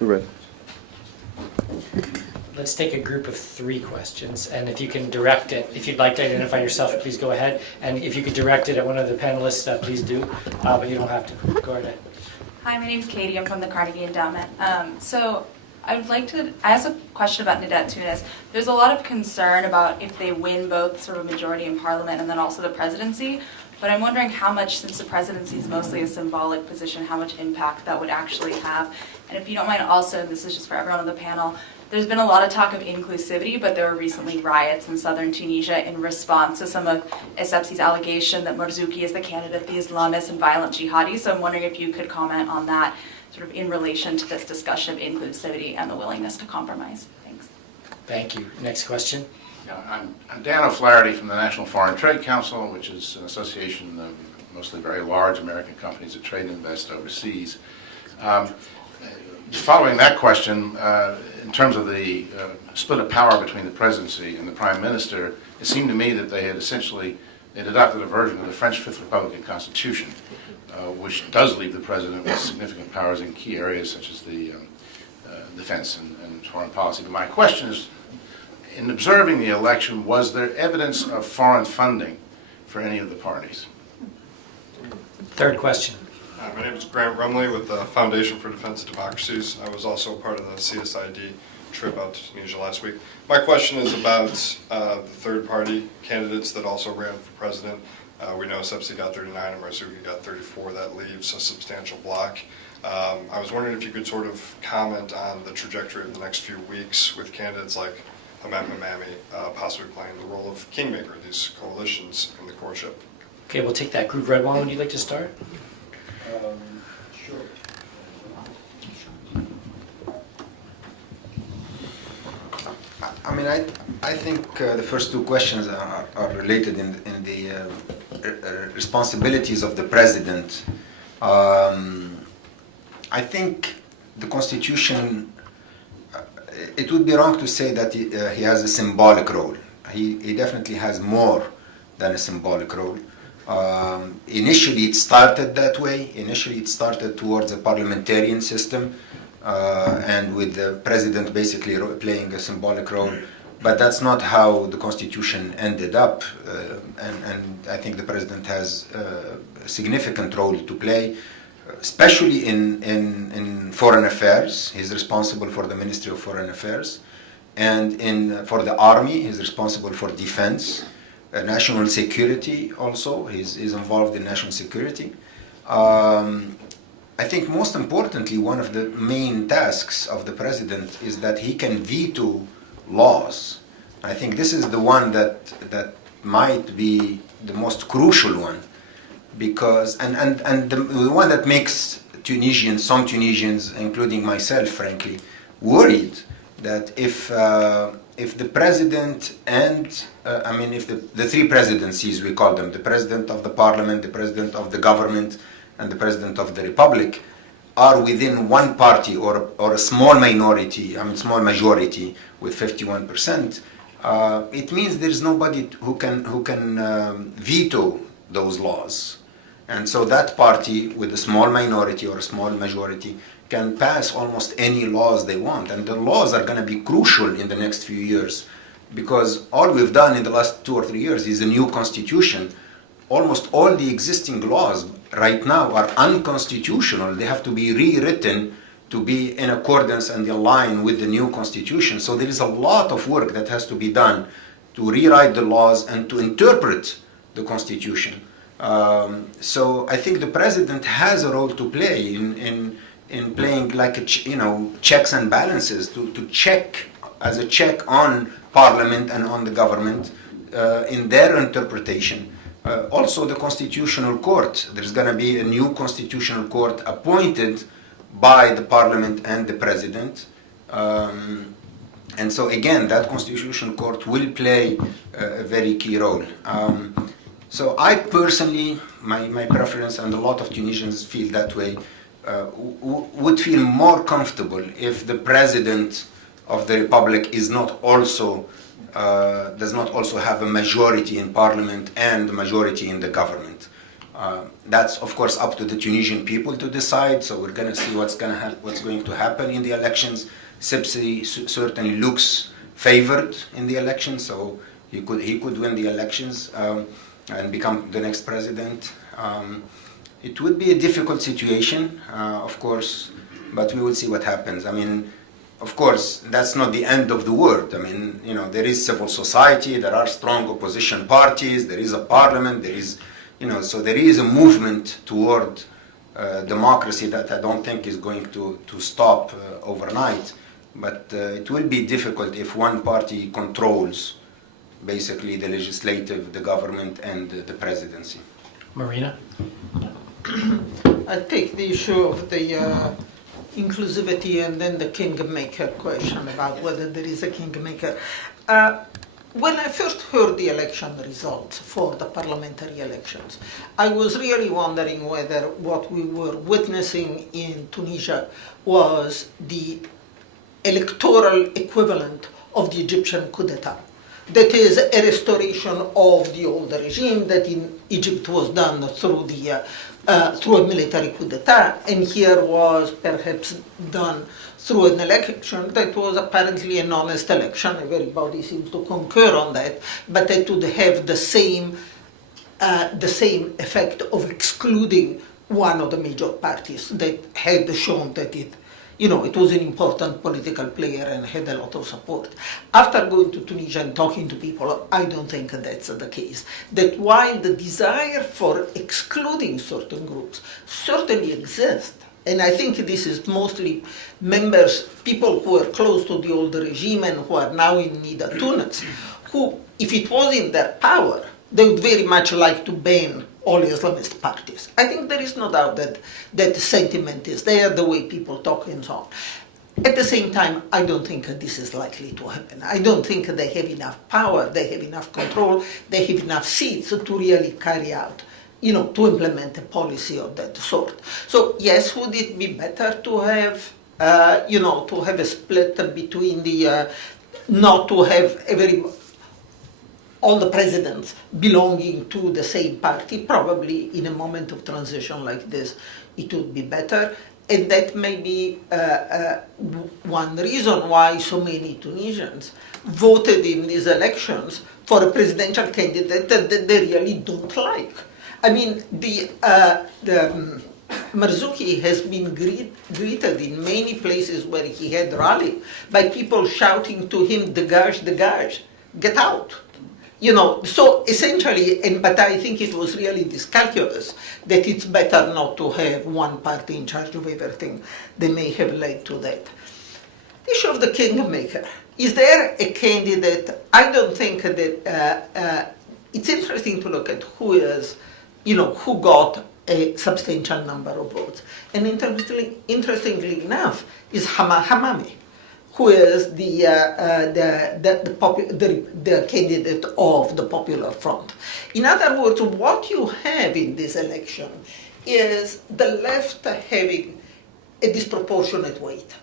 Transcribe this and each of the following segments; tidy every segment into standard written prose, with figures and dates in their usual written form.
We're ready. Let's take a group of 3 questions, and if you can direct it, if you'd like to identify yourself, please go ahead. And if you could direct it at one of the panelists, please do, but you don't have to. Go ahead. Hi, my name's Katie. I'm from the Carnegie Endowment. So I would like to ask a question about Nadette Tunis. There's a lot of concern about if they win both sort of majority in parliament and then also the presidency. But I'm wondering how much, since the presidency is mostly a symbolic position, how much impact that would actually have. And if you don't mind also, this is just for everyone on the panel, there's been a lot of talk of inclusivity, but there were recently riots in southern Tunisia in response to some of Essebsi's allegation that Marzouki is the candidate, the Islamist and violent jihadi. So I'm wondering if you could comment on that sort of in relation to this discussion of inclusivity and the willingness to compromise. Thanks. Thank you. Next question. Yeah, I'm Dan O'Flaherty from the National Foreign Trade Council, which is an association of mostly very large American companies that trade and invest overseas. Following that question, in terms of the split of power between the presidency and the prime minister, it seemed to me that they had adopted a version of the French Fifth Republican Constitution, which does leave the president with significant powers in key areas such as the defense and foreign policy. But my question is, in observing the election, was there evidence of foreign funding for any of the parties? 3rd question. My name is Grant Rumley with the Foundation for Defense of Democracies. I was also part of the CSID trip out to Tunisia last week. My question is about the third-party candidates that also ran for president. We know Essebsi got 39 and Marzouki got 34. That leaves a substantial block. I was wondering if you could sort of comment on the trajectory of the next few weeks with candidates like Hamed Mamami possibly playing the role of kingmaker of these coalitions in the courtship. Okay, we'll take that group. Redwan, would you like to start? Sure. I mean, I think the first 2 questions are related in the responsibilities of the president. I think the Constitution, it would be wrong to say that he has a symbolic role. He definitely has more than a symbolic role. Initially it started that way. Initially it started towards a parliamentarian system and with the president basically playing a symbolic role. But that's not how the Constitution ended up. And I think the president has a significant role to play, especially in foreign affairs. He's responsible for the Ministry of Foreign Affairs. And for the army, he's responsible for defense. National security also, he's involved in national security. I think most importantly, one of the main tasks of the president is that he can veto laws. I think this is the one that might be the most crucial one, because and the one that makes some Tunisians, including myself, frankly, worried that if the president and if the 3 presidencies, we call them, the president of the parliament, the president of the government, and the president of the republic, are within one party or a small minority, small majority with 51%, it means there is nobody who can veto those laws. And so that party with a small minority or a small majority can pass almost any laws they want. And the laws are going to be crucial in the next few years, because all we've done in the last 2 or 3 years is a new constitution. Almost all the existing laws right now are unconstitutional. They have to be rewritten to be in accordance and in line with the new constitution. So there is a lot of work that has to be done to rewrite the laws and to interpret the constitution. So I think the president has a role to play in playing like checks and balances, to check as a check on parliament and on the government in their interpretation. Also the Constitutional Court. There's going to be a new Constitutional Court appointed by the parliament and the president. And so again, that Constitutional Court will play a very key role. So I personally, my preference, and a lot of Tunisians feel that way, would feel more comfortable if the president of the republic is not also does not also have a majority in parliament and a majority in the government. That's of course up to the Tunisian people to decide. So we're going to see what's going to happen in the elections. Sibsi certainly looks favored in the elections, so he could win the elections and become the next president. It would be a difficult situation, of course, but we will see what happens. I mean, of course, that's not the end of the world. I mean, you know, there is civil society, there are strong opposition parties, there is a parliament, there is, you know, so there is a movement toward democracy that I don't think is going to stop overnight. But it will be difficult if one party controls basically the legislative, the government, and the presidency. Marina? I take the issue of the inclusivity and then the kingmaker question about whether there is a kingmaker. When I first heard the election results for the parliamentary elections, I was really wondering whether what we were witnessing in Tunisia was the electoral equivalent of the Egyptian coup d'etat. That is a restoration of the old regime that in Egypt was done through a military coup d'etat, and here was perhaps done through an election that was apparently an honest election. Everybody seems to concur on that, but that would have the same effect of excluding one of the major parties that had shown that it was an important political player and had a lot of support. After going to Tunisia and talking to people, I don't think that's the case. That while the desire for excluding certain groups certainly exists, and I think this is mostly people who are close to the old regime and who are now in Nida Tunis, who, if it was in their power, they would very much like to ban all Islamist parties. I think there is no doubt that the sentiment is there, the way people talk and so on. At the same time, I don't think this is likely to happen. I don't think they have enough power, they have enough control, they have enough seats to really carry out, to implement a policy of that sort. So yes, would it be better to have, to have a split between not to have all the presidents belonging to the same party? Probably in a moment of transition like this, it would be better. And that may be one reason why so many Tunisians voted in these elections for a presidential candidate that they really don't like. I mean, Marzouki has been greeted in many places where he had rallied by people shouting to him, dégage, get out. So essentially, but I think it was really this calculus that it's better not to have one party in charge of everything. They may have led to that. The issue of the kingmaker. Is there a candidate? I don't think that it's interesting to look at who got a substantial number of votes. And interestingly enough, is Hamami, who is the candidate of the Popular Front. In other words, what you have in this election is the left having a disproportionate weight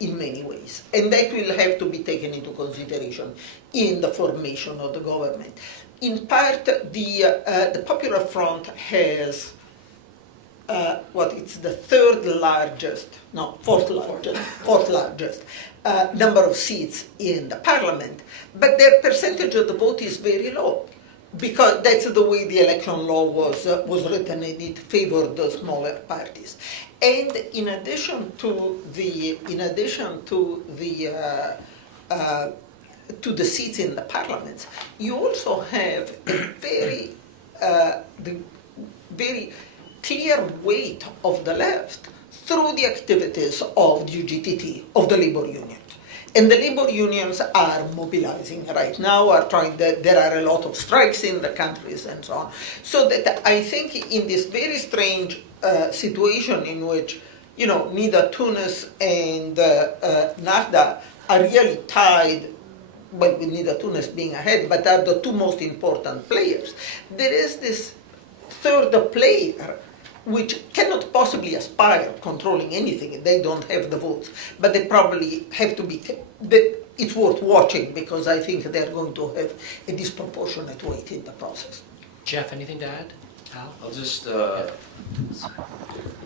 in many ways, and that will have to be taken into consideration in the formation of the government. In part, the Popular Front has it's the fourth largest number of seats in the parliament, but their percentage of the vote is very low, because that's the way the election law was written, and it favored the smaller parties. And in addition to the seats in the parliament, you also have a very clear weight of the left through the activities of the UGTT, of the labor unions. And the labor unions are mobilizing right now, there are a lot of strikes in the countries and so on. So that I think in this very strange situation in which, Nida Tunis and Nahda are really tied, well, with Nida Tunis being ahead, but are the two most important players. There is this third player which cannot possibly aspire controlling anything. They don't have the votes, but they probably have to be. It's worth watching, because I think they're going to have a disproportionate weight in the process. Jeff, anything to add? I'll just,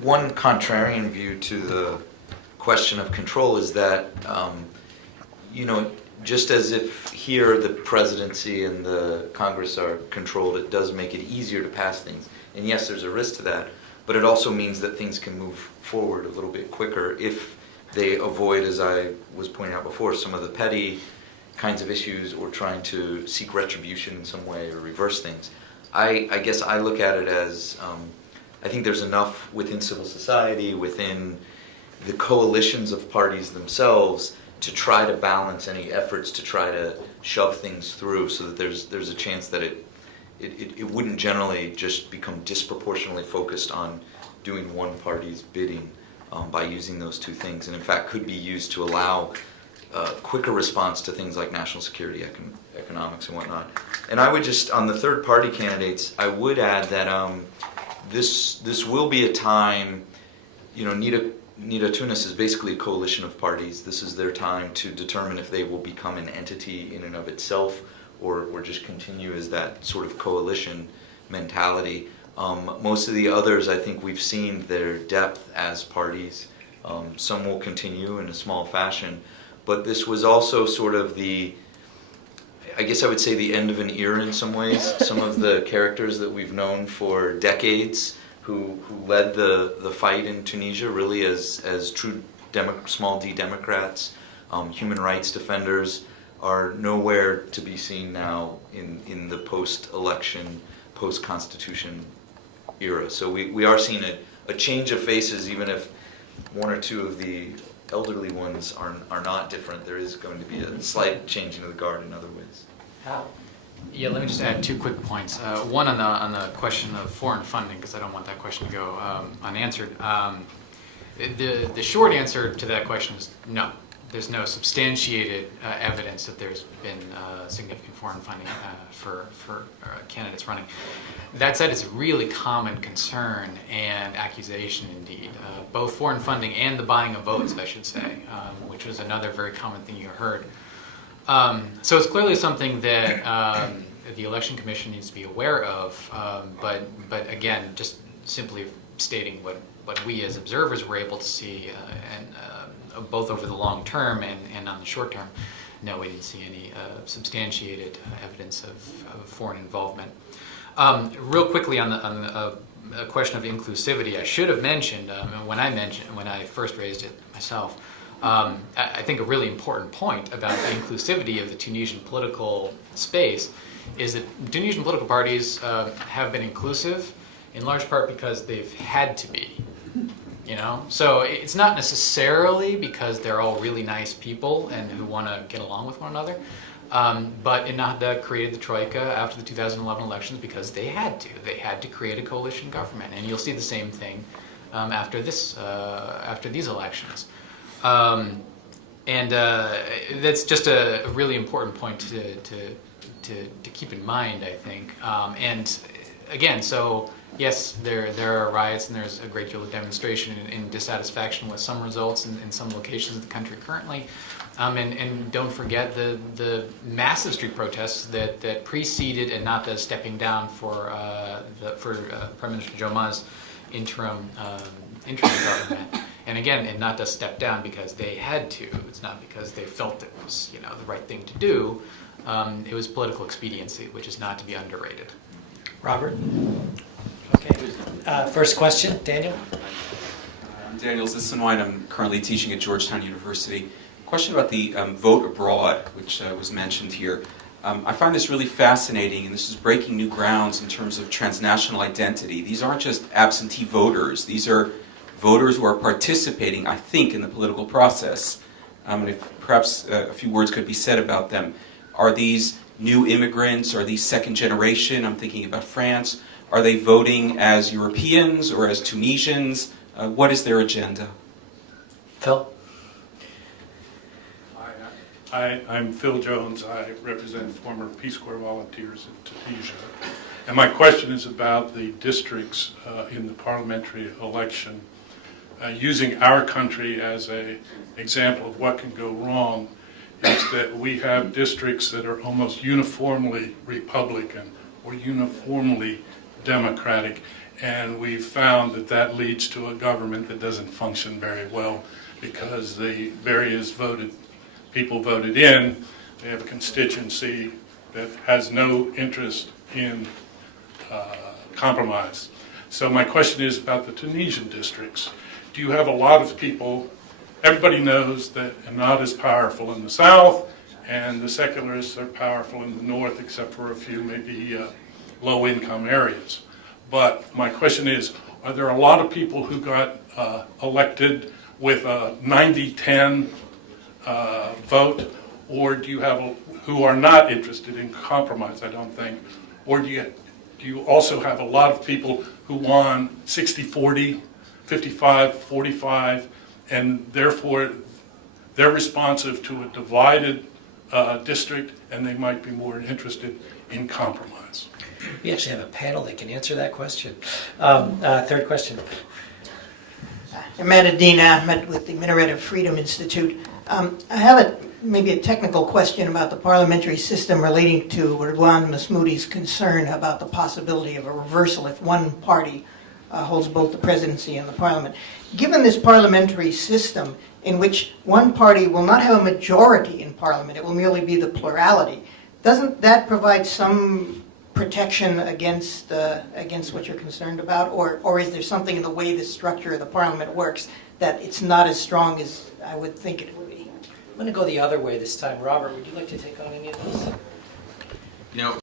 one contrarian view to the question of control is that, you know, just as if here the presidency and the Congress are controlled, it does make it easier to pass things. And yes, there's a risk to that, but it also means that things can move forward a little bit quicker if they avoid, as I was pointing out before, some of the petty kinds of issues or trying to seek retribution in some way or reverse things. I guess I look at it as, I think there's enough within civil society, within the coalitions of parties themselves, to try to balance any efforts to try to shove things through so that there's a chance that it wouldn't generally just become disproportionately focused on doing one party's bidding by using those two things, and in fact could be used to allow quicker response to things like national security, economics, and whatnot. And I would just, on the third party candidates, I would add that this will be a time, you know, Nida Tunis is basically a coalition of parties. This is their time to determine if they will become an entity in and of itself or just continue as that sort of coalition mentality. Most of the others, I think we've seen their depth as parties. Some will continue in a small fashion. But this was also sort of I guess I would say the end of an era in some ways. Some of the characters that we've known for decades who led the fight in Tunisia really as true small d Democrats, human rights defenders, are nowhere to be seen now in the post-election, post-constitution era. So we are seeing a change of faces, even if one or two of the elderly ones are not different. There is going to be a slight changing of the guard in other ways. How? Yeah, let me just add 2 quick points. One on the question of foreign funding, because I don't want that question to go unanswered. The short answer to that question is no. There's no substantiated evidence that there's been significant foreign funding for candidates running. That said, it's a really common concern and accusation indeed, both foreign funding and the buying of votes, I should say, which was another very common thing you heard. So it's clearly something that the Election Commission needs to be aware of, but again, just simply stating what we as observers were able to see, both over the long term and on the short term, no, we didn't see any substantiated evidence of foreign involvement. Real quickly on the question of inclusivity, I should have mentioned when I first raised it myself. I think a really important point about the inclusivity of the Tunisian political space is that Tunisian political parties have been inclusive in large part because they've had to be. You know, so it's not necessarily because they're all really nice people and who want to get along with one another, but Ennahda created the Troika after the 2011 elections because they had to. They had to create a coalition government, and you'll see the same thing after these elections. And that's just a really important point to keep in mind, I think. And again, so. Yes, there are riots and there's a great deal of demonstration and dissatisfaction with some results in some locations of the country currently. And don't forget the massive street protests that preceded Ennahda stepping down for Prime Minister Joma's interim government. And again, Ennahda stepped down because they had to. It's not because they felt it was the right thing to do. It was political expediency, which is not to be underrated. Robert? Okay. First question, Daniel? I'm Daniel Zissenwein. I'm currently teaching at Georgetown University. Question about the vote abroad, which was mentioned here. I find this really fascinating, and this is breaking new grounds in terms of transnational identity. These aren't just absentee voters. These are voters who are participating, I think, in the political process. And if perhaps a few words could be said about them. Are these new immigrants? Are these second generation? I'm thinking about France. Are they voting as Europeans or as Tunisians? What is their agenda? Phil? I'm Phil Jones. I represent former Peace Corps volunteers in Tunisia. And my question is about the districts in the parliamentary election. Using our country as an example of what can go wrong is that we have districts that are almost uniformly Republican or uniformly democratic, and we've found that that leads to a government that doesn't function very well because the various people voted in, they have a constituency that has no interest in compromise. So my question is about the Tunisian districts. Do you have a lot of people, everybody knows that Ennahda is powerful in the south, and the secularists are powerful in the north, except for a few maybe low-income areas. But my question is, are there a lot of people who got elected with a 90-10 vote, or do you have who are not interested in compromise, I don't think, or do you also have a lot of people who won 60-40, 55-45, and therefore they're responsive to a divided district, and they might be more interested in compromise? We actually have a panel that can answer that question. Third question. Ahmadine Ahmed with the Minaret of Freedom Institute. I have maybe a technical question about the parliamentary system relating to Ridwan Masmoudi's concern about the possibility of a reversal if one party holds both the presidency and the parliament. Given this parliamentary system in which one party will not have a majority in parliament, it will merely be the plurality, doesn't that provide some protection against what you're concerned about, or is there something in the way the structure of the parliament works that it's not as strong as I would think it would be? I'm going to go the other way this time. Robert, would you like to take on any of those? You know,